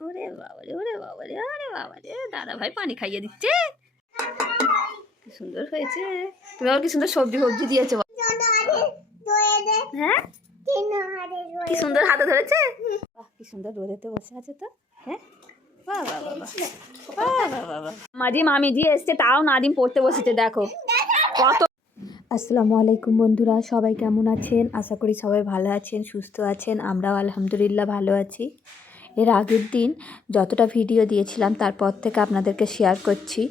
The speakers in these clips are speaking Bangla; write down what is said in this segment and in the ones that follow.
ওরে বাবারে ওরে বাবারে, আরে বাবারে, দাদা ভাই পানি খাইয়ে দিচ্ছে। কি সুন্দর হয়েছে। তুমি আবার কি সুন্দর সবজি ফবজি দিয়েছ। হ্যাঁ? কি সুন্দর হাতে ধরেছে? বাহ, কি সুন্দর রোদেতে বসে আছে তো। হ্যাঁ। মাঝি, মামি দিয়ে এসছে, তাও নাদিম পড়তে বসেছে, দেখো। কত আসসালামু আলাইকুম বন্ধুরা, সবাই কেমন আছেন? আশা করি সবাই ভালো আছেন, সুস্থ আছেন। আমরাও আলহামদুলিল্লাহ ভালো আছি। এর আগের দিন যতটা ভিডিও দিয়েছিলাম তারপর থেকে আপনাদেরকে শেয়ার করছি।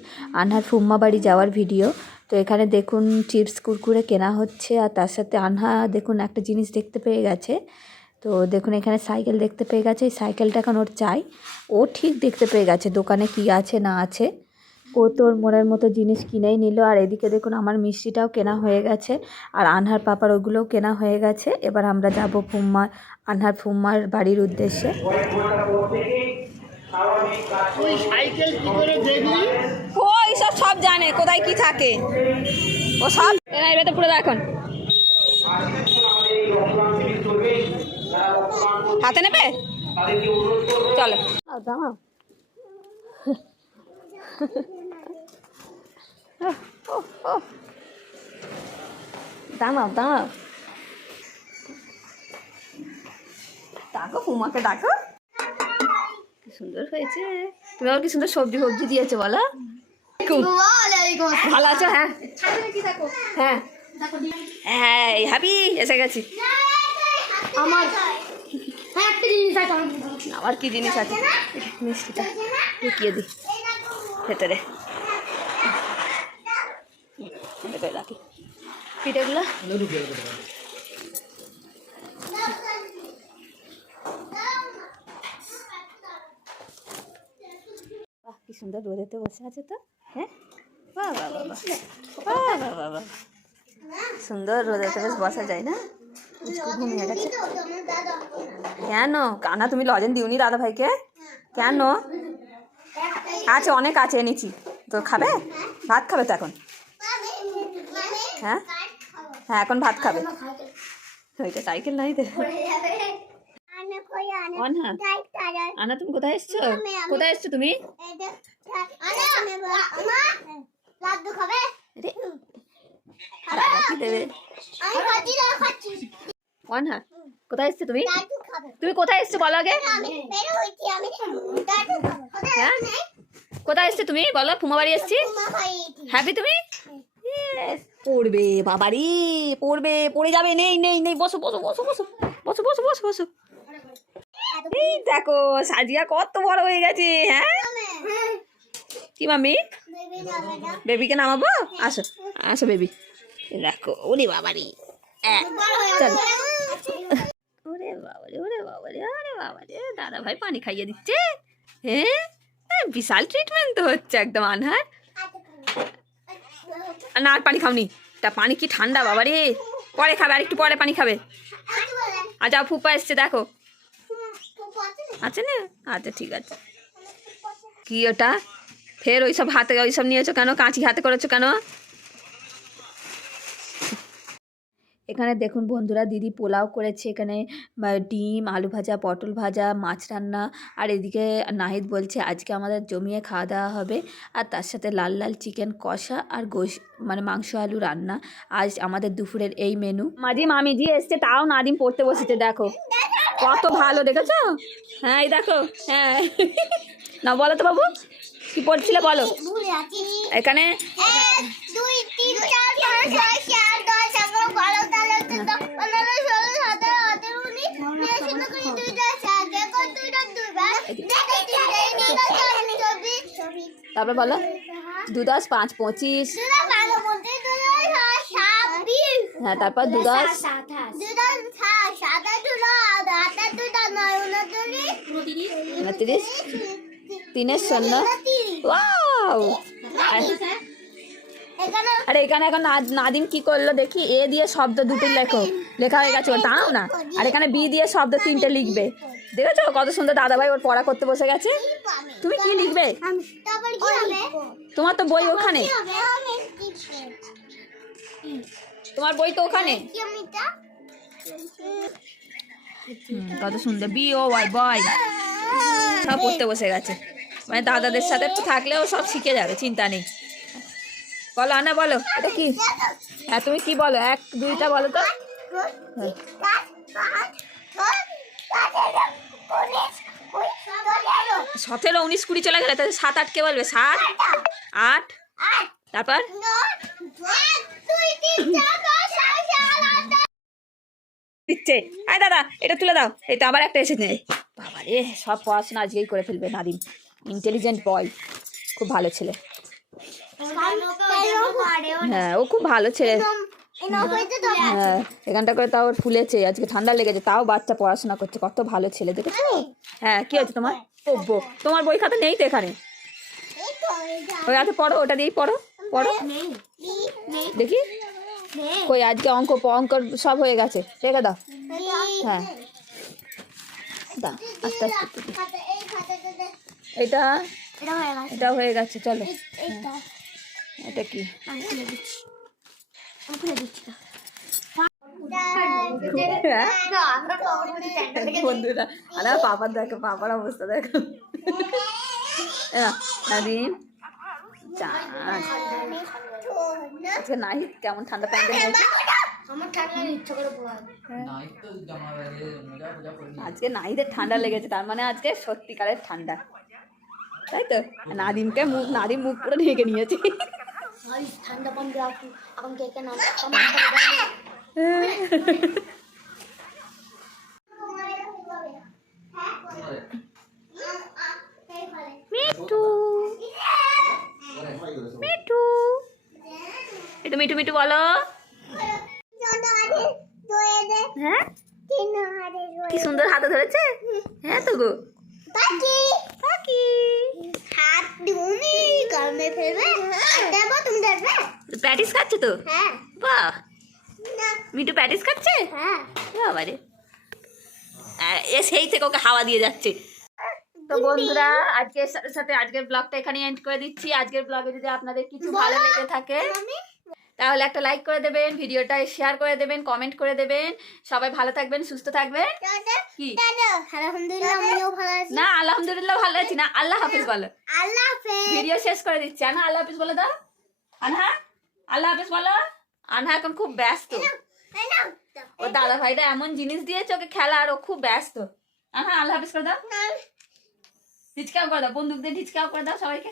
আনহার ফুম্মা বাড়ি যাওয়ার ভিডিও। তো এখানে দেখুন চিপস কুরকুরে কেনা হচ্ছে, আর তার সাথে আনহা, দেখুন একটা জিনিস দেখতে পেয়ে গেছে। তো দেখুন এখানে সাইকেল দেখতে পেয়ে গেছে, এই সাইকেলটা এখন ওর চাই। ও ঠিক দেখতে পেয়ে গেছে, দোকানে কি আছে না আছে। ও তোর মনের মতো জিনিস কিনেই নিল। আর এদিকে দেখুন আমার মিষ্টিটাও কেনা হয়ে গেছে। আর আনহার পাপার ওগুলোও কেনা হয়ে গেছে। এবার আমরা যাব ফুম্মা আনহার ফুম্মার বাড়ির উদ্দেশ্যে। ও এইসব সব জানে কোথায় কি থাকে? ও সব এরা এবার তো পুরো দেখুন হাতে নেবে? চলো। দাঁড়াও। দাঁড়াও দাঁড়াও। ডাকো ফুমাকে ডাকো। কি সুন্দর হয়েছে। তুমি আবার কি সুন্দর সবজি ফবজি দিয়েছ বলো। ভালো আছো হ্যাঁ? হ্যাঁ। হ্যাঁ হ্যাপি এসে গেছি। আমার হ্যাঁ আমার কি জিনিস আছে? মিষ্টিটা। ঢুকিয়ে দিই ভেতরে। করে রাখি। পিঠেগুলো? কি সুন্দর রোদেতে বসে আছে তো। হ্যাঁ? সুন্দর রোদেতে বেশ বসা যায় না? কেন? কানা, তুমি লজেন দিওনি দাদা ভাইকে? কেন? আছে, অনেক আছে, এনেছি। তো খাবে? ভাত খাবে তো এখন? হ্যাঁ? হ্যাঁ এখন ভাত খাবে। ওইটা সাইকেল নাই আনা তুমি কোথায় এসছো? কোথায় এসছো তুমি? কোথায় এসছো তুমি? হ্যাঁ? তুমি কোথায় এসছো বলো আগে? হ্যাঁ? কোথায় এসছো তুমি? বলো ফুমা বাড়ি এসছি? হ্যাপি তুমি? পড়বে বাবারি পড়বে পড়ে যাবে। নেই নেই নেই বসো বসো বসো বসো বসো বসো বসো বসো। এই দেখো সাজিয়া কত বড় হয়ে গেছে হ্যাঁ? কি মামি বেবি বেবিকে নামাবো? আসো আসো বেবি। দেখো ওরে বাবারি। আহ, চল। ওরে বাবারে ওরে আরে বাবারে দাদা ভাই পানি খাইয়ে দিচ্ছে। হ্যাঁ? বিশাল ট্রিটমেন্ট তো হচ্ছে একদম আনহার। না আর পানি খাওনি। তা পানি কি ঠান্ডা বাবা রে পরে খাবে, আর একটু পরে পানি খাবে। আর যাও ফুপা এসছে, দেখো। আছে না? আচ্ছা ঠিক আছে। কি ওটা? ফের ওইসব হাতে, ওইসব নিয়েছো কেন? কাঁচি হাতে করেছ কেন? এখানে দেখুন বন্ধুরা দিদি পোলাও করেছে। এখানে ডিম আলু ভাজা পটল ভাজা মাছ রান্না। আর এদিকে নাহিদ বলছে আজকে আমাদের জমিয়ে খাওয়া দাওয়া হবে। আর তার সাথে লাল লাল চিকেন কষা আর গোশ মানে মাংস আলু রান্না। আজ আমাদের দুপুরের এই মেনু মাঝি মামি দিয়ে এসছে তাও নাদিম পড়তে বসেছে দেখো। কত ভালো দেখেছ? হ্যাঁ এই দেখো হ্যাঁ। না বলো তো বাবু কি পড়ছিলে বলো? এখানে দুই তিন চার পাঁচ ছয় তারপর বলো দু দশ পাঁচ পঁচিশ হ্যাঁ তারপর দু দশ উনত্রিশ তিনের শূন্য আর এখানে এখন নাদ- নাদিম কি করল দেখি? এ দিয়ে শব্দ দুটো লেখো। লেখা হয়ে গেছে ওর দাঁড়াও না। আর এখানে বি দিয়ে শব্দ তিনটে লিখবে। দেখেছ? কত সুন্দর দাদাভাই ওর পড়া করতে বসে গেছে। তুমি কি লিখবে? তোমার তো বই ওখানে। তোমার বই তো ওখানে। হুম, কত সুন্দর। B O Y boy. সব পড়তে বসে গেছে। মানে দাদাদের সাথে একটু থাকলেও সব শিখে যাবে চিন্তা নেই। বলো আনা বলো, এটা কি? হ্যাঁ তুমি কি বলো? এক, দুইটা বলো তো। সতেরো, উনিশ, কুড়ি চলে গেলে, তাহলে সাত আট কে বলবে। সাত, আট, তারপর? দিচ্ছে। আয় দাদা, এটা তুলে দাও। এই তো আবার একটা এসেছে বাবা রে সব পড়াশোনা আজকেই করে ফেলবে নাদিম। ইন্টেলিজেন্ট বয় খুব ভালো ছেলে। হ্যাঁ ও খুব ভালো ছেলে। হ্যাঁ এখানটা করে তাও ফুলেছে, আজকে ঠান্ডা লেগেছে, তাও বাচ্চা পড়াশোনা করছে, কত ভালো ছেলে, দেখেছ? হ্যাঁ কি হয়েছে তোমার? ও বো, তোমার বই খাতা নেই তো এখানে? ওই হাতে পড়ো, ওটা দিয়েই পড়ো পড়ো। দেখি। কই, আজকে অঙ্ক অঙ্ক সব হয়ে গেছে, রেখে দাও। হ্যাঁ। দাও, আস্তে আস্তে দিই। এটা এটা হয়ে গেছে চলো। এটা কি? হ্যাঁ? বন্ধুরা আরে পাপার দেখো পাপার অবস্থা দেখো। এরা, আজকে নাই কেমন ঠান্ডা প্যান্ট হয়েছে আমার ঠান্ডা ইচ্ছা করে পড়া আজকে নাহিদের ঠান্ডা লেগেছে তার মানে আজকে সত্যিকারের ঠান্ডা। তাই তো? নাদিমকে মুখ, নাদিম মুখ পুরো ঢেকে নিয়েছে। মিঠু। মিঠু। একটু মিঠু মিঠু বলো। হ্যাঁ? কি সুন্দর হাতে ধরেছে? হ্যাঁ তো গো। পাখি। হাত গরমে ফেলবে দেবো তুমি প্যাটিস খাচ্ছে তো? হ্যাঁ। বাহ। প্যাটিস খাচ্ছে? হ্যাঁ। বাবারে আহ, এ সেই থেকে ওকে হাওয়া দিয়ে যাচ্ছে। তো বন্ধুরা আজকের সাথে সাথে আজকের ব্লগটা এখানে এন্ড করে দিচ্ছি। আজকের ব্লগে যদি আপনাদের কিছু ভালো লেগে থাকে তাহলে একটা লাইক করে দেবেন ভিডিওটা শেয়ার করে দেবেন কমেন্ট করে দেবেন। সবাই ভালো থাকবেন সুস্থ থাকবেন। কি? না আলহামদুলিল্লাহ ভালো আছি না আল্লাহ হাফিজ বলো। আল্লাহ হাফেজ। ভিডিও শেষ করে দিচ্ছি। আনহা আল্লাহ হাফিজ বলো দাও আনহা আল্লাহ হাফিজ বলো। আনহা এখন খুব ব্যস্ত। ও দাদা ভাইটা এমন জিনিস দিয়েছে ওকে খেলার ও খুব ব্যস্ত। আনহা আল্লাহ হাফিজ করে দাও। ঢিচকাও করে দাও বন্দুক দিয়ে ঢিচকাও করে দাও সবাইকে।